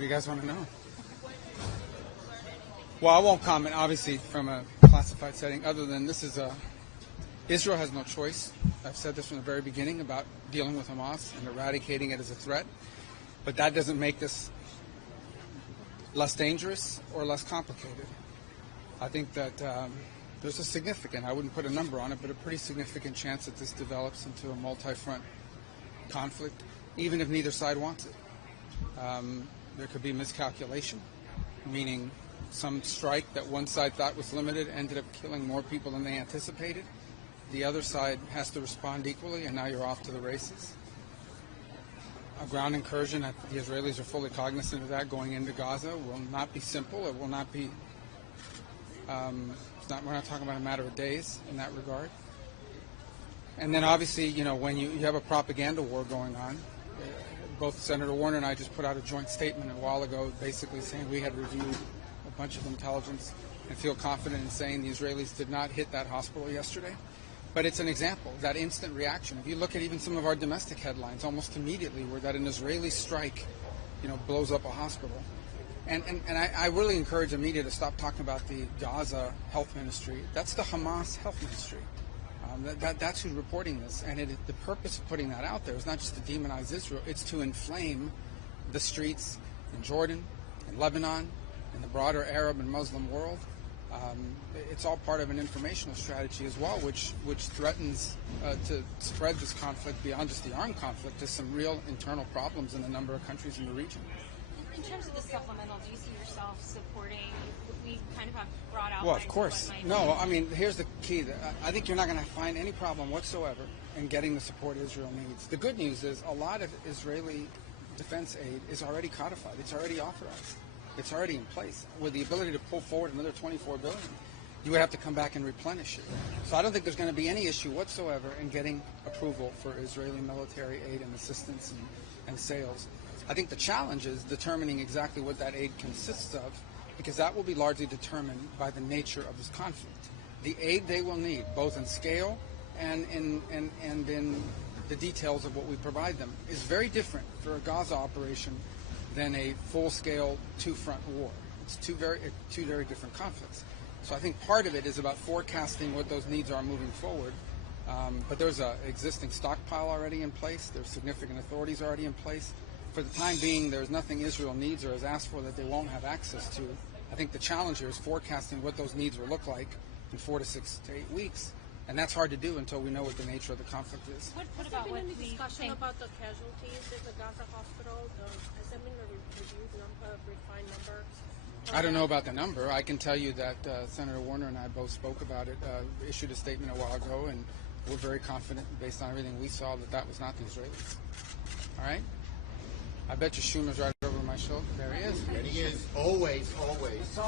do you guys want to know? Well, I won't comment, obviously, from a classified setting, other than Israel has no choice. I've said this from the very beginning about dealing with Hamas and eradicating it as a threat. But that doesn't make this less dangerous or less complicated. I think that there's a significant, I wouldn't put a number on it, but a pretty significant chance that this develops into a multi-front conflict, even if neither side wants it. There could be miscalculation, meaning some strike that one side thought was limited ended up killing more people than they anticipated. The other side has to respond equally, and now you're off to the races. A ground incursion, the Israelis are fully cognizant of that, going into Gaza will not be simple. It will not be, we're not talking about a matter of days in that regard. And then obviously, when you have a propaganda war going on, both Senator Warner and I just put out a joint statement a while ago basically saying we had reviewed a bunch of intelligence and feel confident in saying the Israelis did not hit that hospital yesterday. But it's an example, that instant reaction. If you look at even some of our domestic headlines, almost immediately were that an Israeli strike, blows up a hospital. And I really encourage the media to stop talking about the Gaza health ministry. That's the Hamas health ministry. That's who's reporting this. And the purpose of putting that out there is not just to demonize Israel, it's to inflame the streets in Jordan, in Lebanon, in the broader Arab and Muslim world. It's all part of an informational strategy as well, which threatens to spread this conflict beyond just the armed conflict to some real internal problems in a number of countries in the region. In terms of the supplemental, do you see yourself supporting? We kind of have brought out. Well, of course. No, I mean, here's the key. I think you're not going to find any problem whatsoever in getting the support Israel needs. The good news is a lot of Israeli defense aid is already codified. It's already authorized. It's already in place. With the ability to pull forward another $24 billion, you would have to come back and replenish it. So I don't think there's going to be any issue whatsoever in getting approval for Israeli military aid and assistance and sales. I think the challenge is determining exactly what that aid consists of, because that will be largely determined by the nature of this conflict. The aid they will need, both in scale and in the details of what we provide them, is very different for a Gaza operation than a full-scale two-front war. It's two very different conflicts. So I think part of it is about forecasting what those needs are moving forward. But there's an existing stockpile already in place. There's significant authorities already in place. For the time being, there's nothing Israel needs or has asked for that they won't have access to. I think the challenge here is forecasting what those needs will look like in 4 to 6 to 8 weeks. And that's hard to do until we know what the nature of the conflict is. What Has there been any discussion about the casualties in the Gaza hospital? Has there been a refined number? I don't know about the number. I can tell you that Senator Warner and I both spoke about it, issued a statement a while ago, and we're very confident, based on everything we saw, that was not the Israelis. All right? I bet you Schumer's right over my shoulder. There he is. There he is. Always, always.